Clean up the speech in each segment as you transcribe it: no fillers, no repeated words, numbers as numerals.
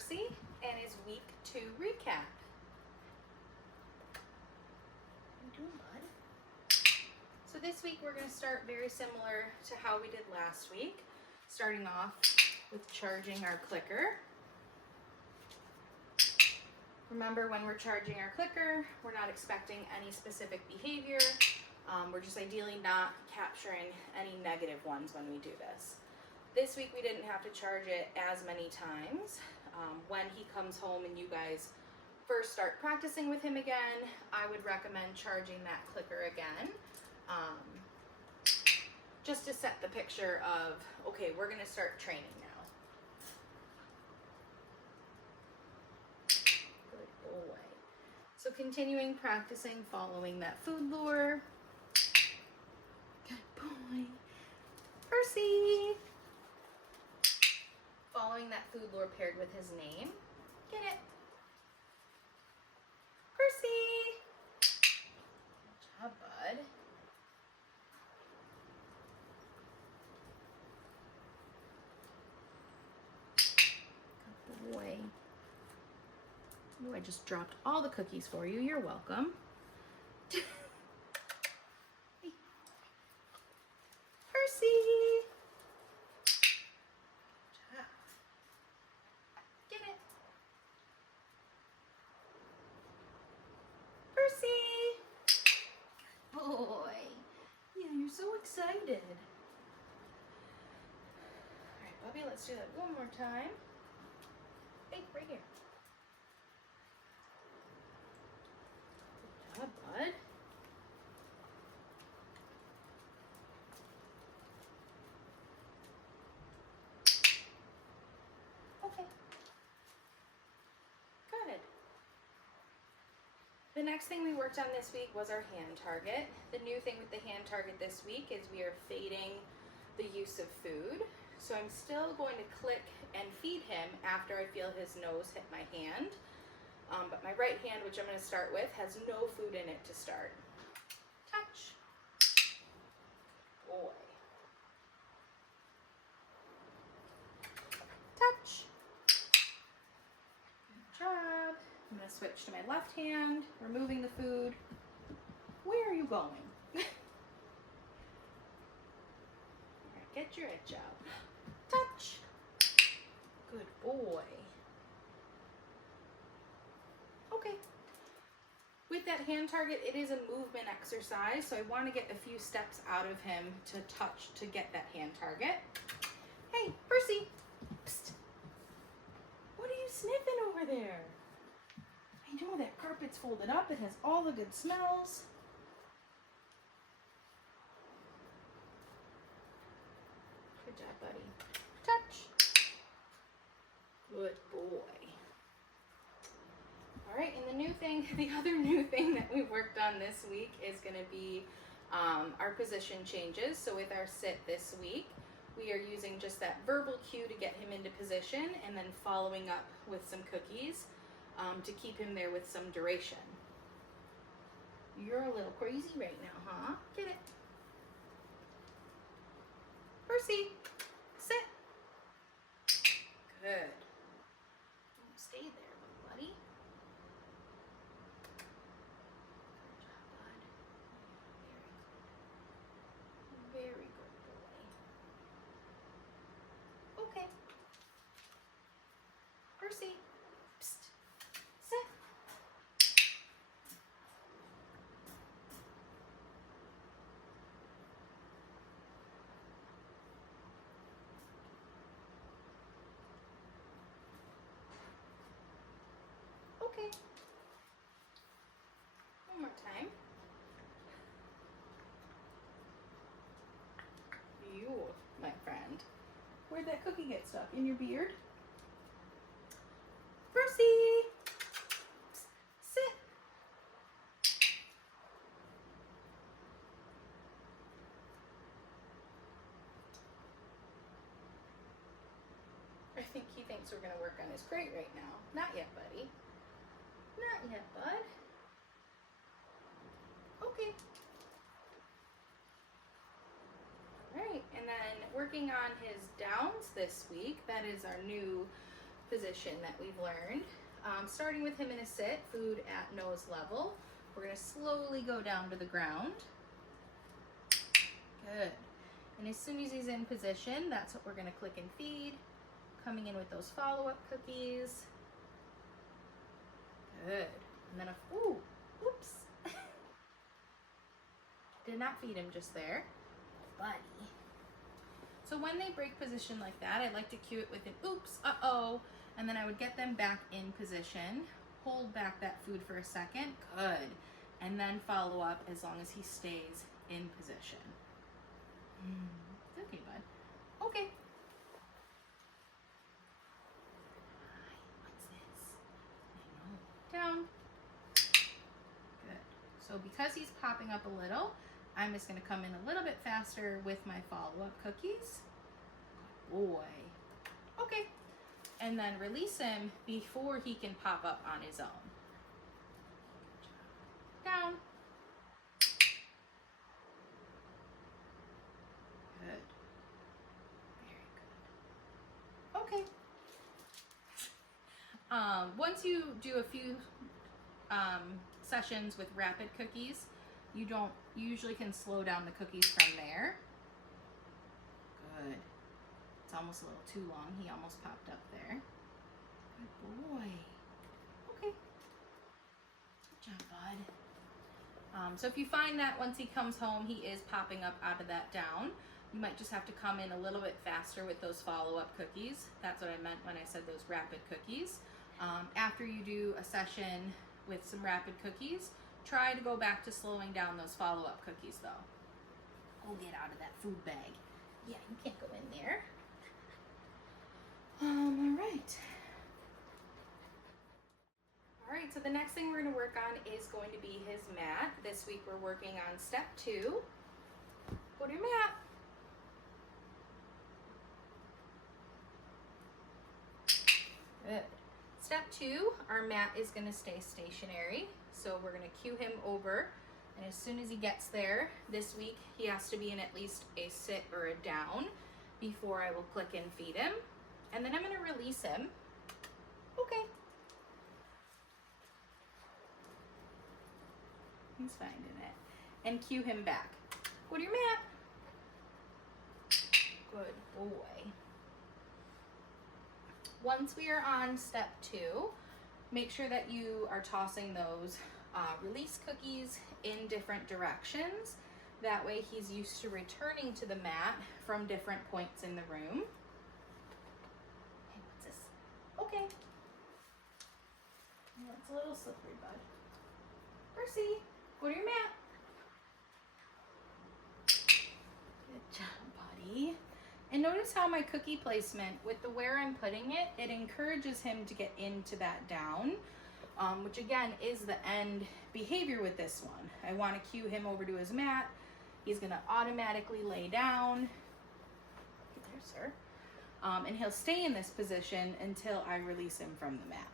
Percy and his week 2 recap. How you doing, bud? So this week we're going to start very similar to how we did last week, starting off with charging our clicker. Remember, when we're charging our clicker, we're not expecting any specific behavior. We're just ideally not capturing any negative ones when we do this. This week we didn't have to charge it as many times. When he comes home and you guys first start practicing with him again, I would recommend charging that clicker again. Just to set the picture of, okay, we're gonna start training now. Good boy. So continuing practicing following that food lure. Good boy. Percy. Following that food lure paired with his name. Get it. Percy. Good job, bud. Good boy. Oh, I just dropped all the cookies for you. You're welcome. Percy. Good job. Get it. Percy. Good boy. Yeah, you're so excited. All right, Bubby, let's do that one more time. Hey, right here. Good job, bud. Okay. Good. The next thing we worked on this week was our hand target. The new thing with the hand target this week is we are fading the use of food. So I'm still going to click and feed him after I feel his nose hit my hand. But my right hand, which I'm going to start with, has no food in it to start. Touch. Boy. Touch. Good job. I'm going to switch to my left hand, removing the food. Where are you going? All right, get your itch out. Touch. Good boy. Okay. With that hand target, it is a movement exercise, so I want to get a few steps out of him to touch to get that hand target. Hey, Percy. Psst. What are you sniffing over there? I know that carpet's folded up. It has all the good smells. Good job, buddy. Touch. Good boy. All right, and the other new thing that we worked on this week is going to be our position changes. So with our sit this week, we are using just that verbal cue to get him into position and then following up with some cookies to keep him there with some duration. You're a little crazy right now, huh? Get it. Percy, sit. Good. Stay there, buddy. Good job, bud. Very good boy. Okay. Percy, psst. Sit. Okay. One more time. You, my friend. Where'd that cookie get stuck? In your beard? Percy! Sit. I think he thinks we're going to work on his crate right now. Not yet, buddy. Not yet, bud. Okay. All right, and then working on his downs this week. That is our new position that we've learned. Starting with him in a sit, food at nose level. We're going to slowly go down to the ground. Good. And as soon as he's in position, that's what we're going to click and feed. Coming in with those follow-up cookies. Good. And then oops. Did not feed him just there. Buddy. So when they break position like that, I like to cue it with an oops, uh-oh, and then I would get them back in position, hold back that food for a second, good, and then follow up as long as he stays in position. It's okay, bud. Okay. What's this? I know. Down. Good. So because he's popping up a little, I'm just going to come in a little bit faster with my follow-up cookies. Good boy. Okay. And then release him before he can pop up on his own. Down. Good. Very good. Okay. Once you do a few sessions with rapid cookies, you usually can slow down the cookies from there. Good. It's almost a little too long. He almost popped up there. Good boy. Okay. Good job, bud. So if you find that once he comes home, he is popping up out of that down, you might just have to come in a little bit faster with those follow-up cookies. That's what I meant when I said those rapid cookies. After you do a session with some rapid cookies, try to go back to slowing down those follow-up cookies though. Go get out of that food bag. Yeah, you can't go in there. All right. All right, so the next thing we're gonna work on is going to be his mat. This week we're working on step 2. Go to your mat. Good. Step 2, our mat is gonna stay stationary. So we're gonna cue him over, and as soon as he gets there, this week he has to be in at least a sit or a down before I will click and feed him. And then I'm gonna release him. Okay. He's finding it. And cue him back. Go to your mat. Good boy. Once we are on step 2, make sure that you are tossing those release cookies in different directions. That way he's used to returning to the mat from different points in the room. Hey, what's this? Okay. Yeah, it's a little slippery, bud. Percy, go to your mat. Good job, buddy. And notice how my cookie placement, with the where I'm putting it, it encourages him to get into that down, which again is the end behavior with this one. I want to cue him over to his mat. He's going to automatically lay down. There, sir. And he'll stay in this position until I release him from the mat.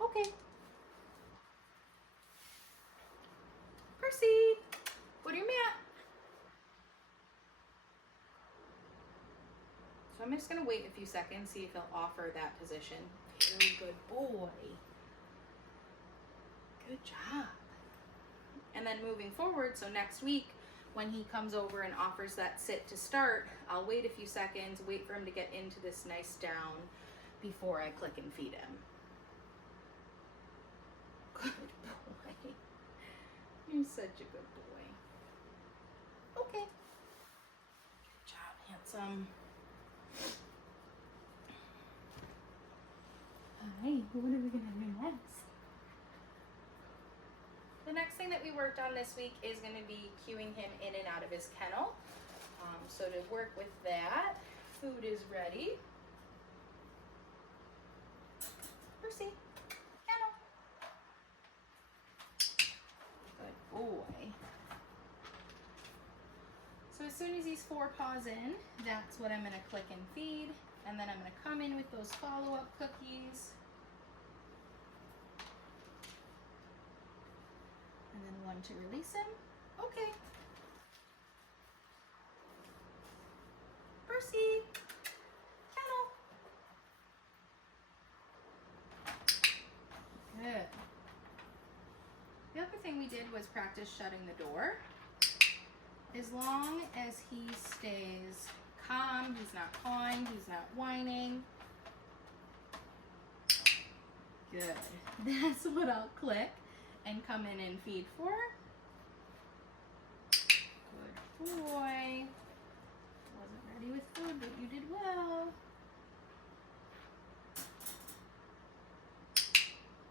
Okay. Percy, go to your mat. So I'm just going to wait a few seconds, see if he'll offer that position. Very good boy. Good job. And then moving forward, so next week, when he comes over and offers that sit to start, I'll wait a few seconds, wait for him to get into this nice down before I click and feed him. Good boy. You're such a good boy. Okay. Good job, handsome. Alright, what are we going to do next? The next thing that we worked on this week is going to be cueing him in and out of his kennel. So to work with that, food is ready. Percy, kennel. Good boy. So as soon as he's 4 paws in, that's what I'm going to click and feed. And then I'm going to come in with those follow-up cookies. And then 1 to release him. Okay. Percy, kennel. thing we did was practice shutting the door. As long as he stays calm, he's not pawing, he's not whining. Good. That's what I'll click and come in and feed for. Good boy. Wasn't ready with food, but you did well.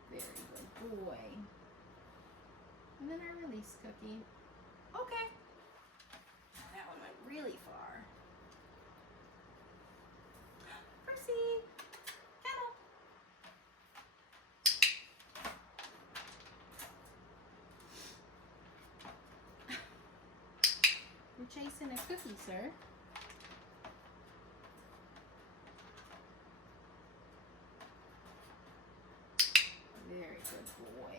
Very good boy. And then our release cookie. Okay. That one went really far. Percy, kettle. You're chasing a cookie, sir. Very good boy.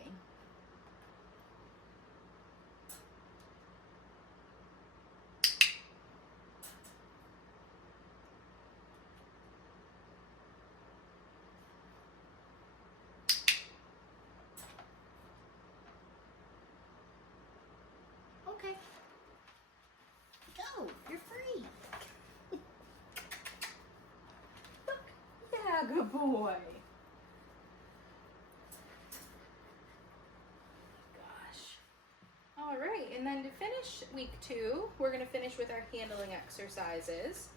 Okay. Go, you're free. Look, yeah, good boy. All right, and then to finish week 2, we're going to finish with our handling exercises.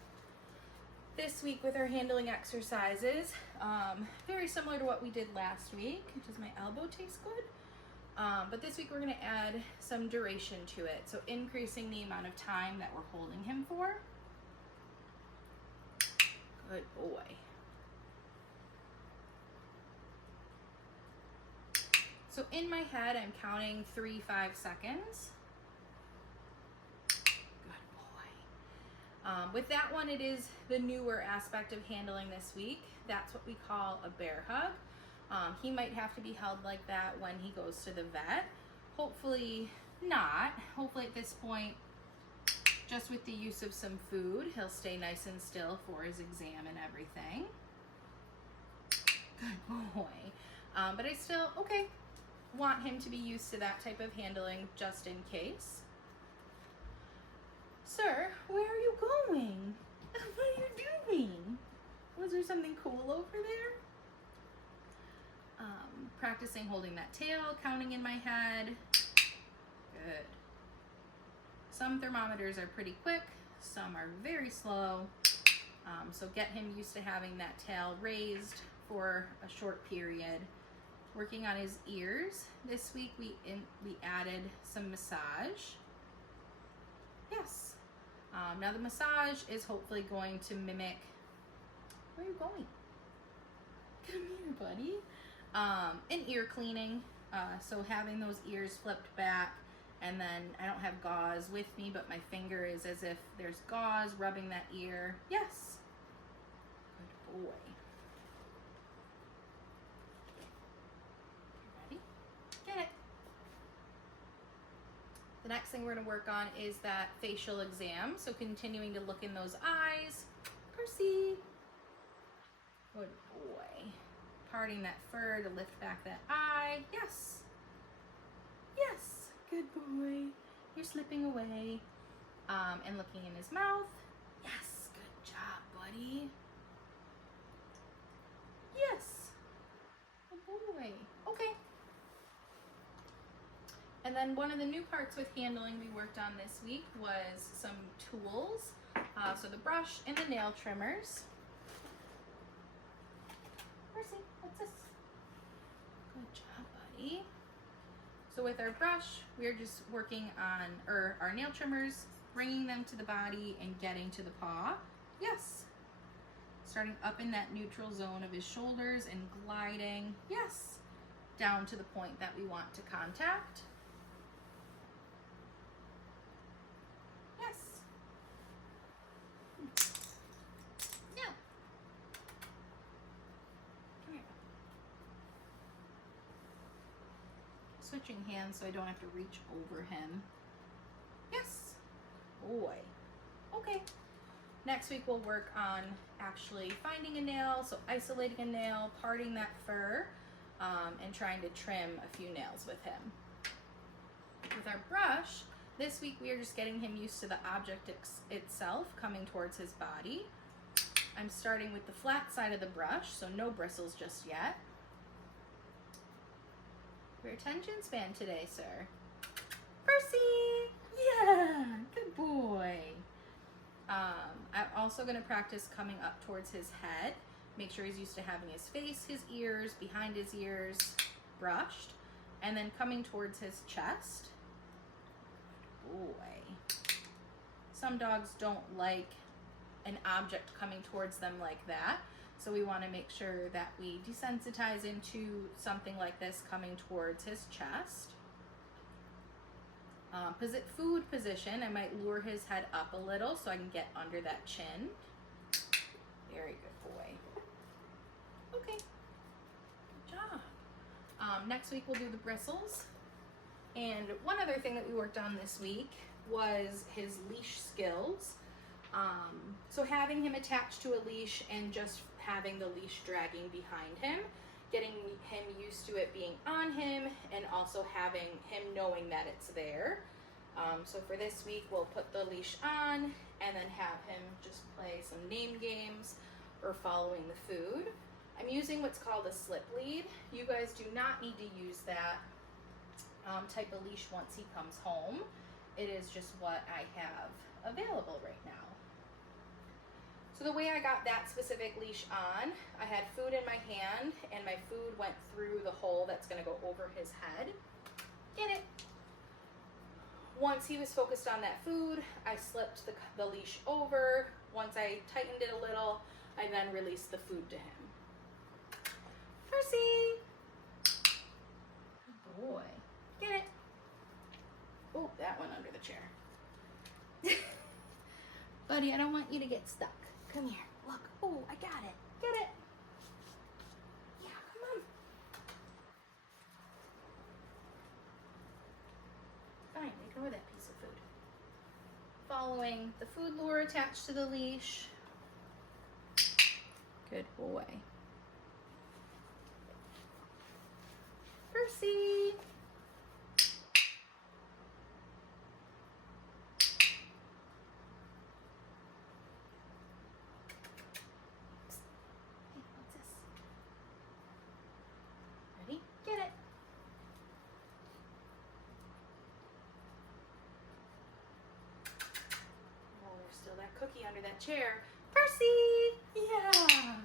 This week with our handling exercises, very similar to what we did last week. Does my elbow taste good? But this week we're going to add some duration to it, so increasing the amount of time that we're holding him for. Good boy. So in my head, I'm counting 3-5 seconds. Good boy. With that one, it is the newer aspect of handling this week. That's what we call a bear hug. He might have to be held like that when he goes to the vet. Hopefully not. Hopefully at this point, just with the use of some food, he'll stay nice and still for his exam and everything. Good boy. But I still, okay, want him to be used to that type of handling just in case. Sir, where are you going? What are you doing? Was there something cool over there? Practicing holding that tail, counting in my head. Good. Some thermometers are pretty quick, some are very slow. So get him used to having that tail raised for a short period. Working on his ears. This week we added some massage. Yes. Now the massage is hopefully going to mimic. Where are you going? Come here, buddy. An ear cleaning. So having those ears flipped back, and then I don't have gauze with me, but my finger is as if there's gauze rubbing that ear. Yes. Good boy. Get it. The next thing we're going to work on is that facial exam. So continuing to look in those eyes. Percy. Good boy. Parting that fur to lift back that eye. Yes. Yes. Good boy. You're slipping away. And looking in his mouth. Yes. Good job, buddy. Yes. Good boy. Okay. And then one of the new parts with handling we worked on this week was some tools. So the brush and the nail trimmers. Percy, what's this? Good job, buddy. So with our brush, we're just working on our nail trimmers, bringing them to the body and getting to the paw. Yes. Starting up in that neutral zone of his shoulders and gliding. Yes. Down to the point that we want to contact. Switching hands so I don't have to reach over him. Yes. Boy. Okay. Next week we'll work on actually finding a nail, so isolating a nail, parting that fur, and trying to trim a few nails with him. With our brush, this week we are just getting him used to the object itself coming towards his body. I'm starting with the flat side of the brush, so no bristles just yet. Your attention span today, sir. Percy! Yeah, good boy. I'm also going to practice coming up towards his head. Make sure he's used to having his face, his ears, behind his ears brushed, and then coming towards his chest. Boy. Some dogs don't like an object coming towards them like that, so we want to make sure that we desensitize into something like this coming towards his chest. Food position, I might lure his head up a little so I can get under that chin. Very good boy. Okay, good job. Next week we'll do the bristles. And one other thing that we worked on this week was his leash skills. So having him attached to a leash and just having the leash dragging behind him, getting him used to it being on him, and also having him knowing that it's there. So for this week, we'll put the leash on and then have him just play some name games or following the food. I'm using what's called a slip lead. You guys do not need to use that type of leash once he comes home. It is just what I have available right now. So the way I got that specific leash on, I had food in my hand and my food went through the hole that's going to go over his head. Get it? Once he was focused on that food, I slipped the leash over. Once I tightened it a little, I then released the food to him. Percy! Good boy. Get it? Oh, that went under the chair. Buddy, I don't want you to get stuck. Come here. Look. Oh, I got it. Get it? Yeah, come on. Fine, ignore that piece of food. Following the food lure attached to the leash. Good boy. Percy! Cookie under that chair. Percy! Yeah!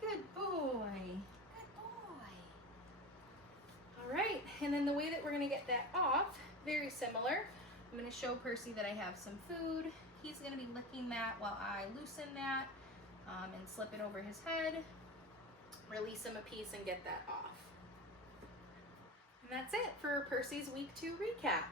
Good boy. Good boy. All right, and then the way that we're gonna get that off, very similar. I'm gonna show Percy that I have some food. He's gonna be licking that while I loosen that and slip it over his head, release him a piece and get that off. And that's it for Percy's week 2 recap.